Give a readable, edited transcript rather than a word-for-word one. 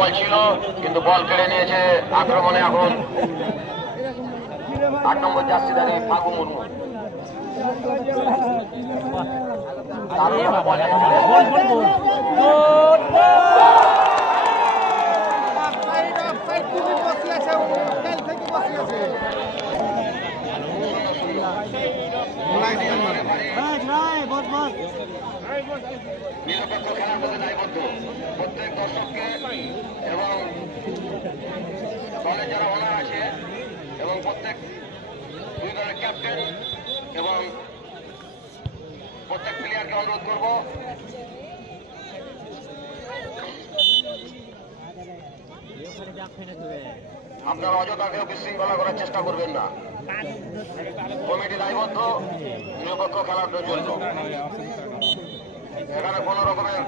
বল ছিল কিন্তু বল কেড়ে নিয়েছে আক্রমণে এখন 8 নম্বর জার্সিধারী ফাগু মুর্মু। নিরপেক্ষ খেলার প্রতি দায়বদ্ধ প্রত্যেক দর্শককে এবং দলের যারা ওনার আছে এবং প্রত্যেক দুই দলের ক্যাপ্টেন এবং প্রত্যেক প্লেয়ারকে অনুরোধ করব আপনারা অযথা কেউ বিশৃঙ্খলা করার চেষ্টা করবেন না। কমিটি দায়বদ্ধ নিরপেক্ষ খেলার জন্য। এখানে কোন রকমের